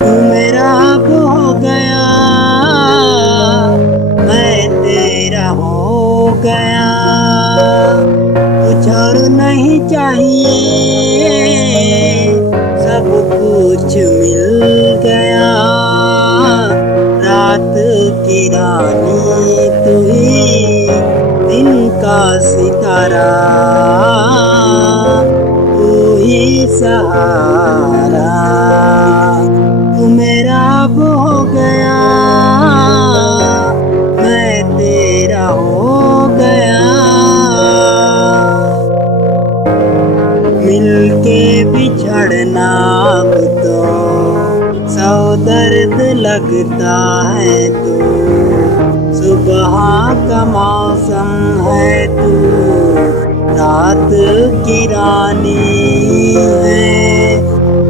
तू मेरा हो गया, मैं तेरा हो गया। कुछ और नहीं चाहिए, सब कुछ मिल गया। रात की रानी तू ही, दिन का सितारा तू ही सहारा। तू मेरा हो गया, मैं तेरा हो गया। मिलके बिछड़ना अब तो सौ दर्द लगता है। तू सुबह का मौसम है, तू रात की रानी है,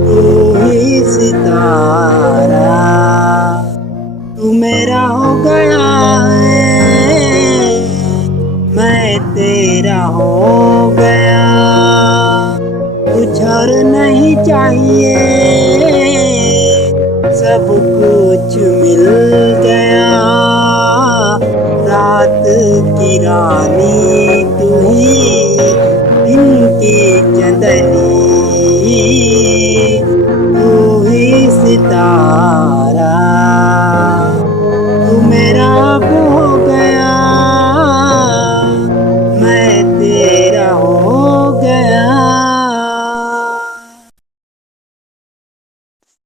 तू ही सितारा। तू मेरा हो गया है, मैं तेरा हो गया। कुछ और नहीं चाहिए, सब कुछ मिल गया। रात की रानी तू ही, दिन की चंदनी तू ही सितारा।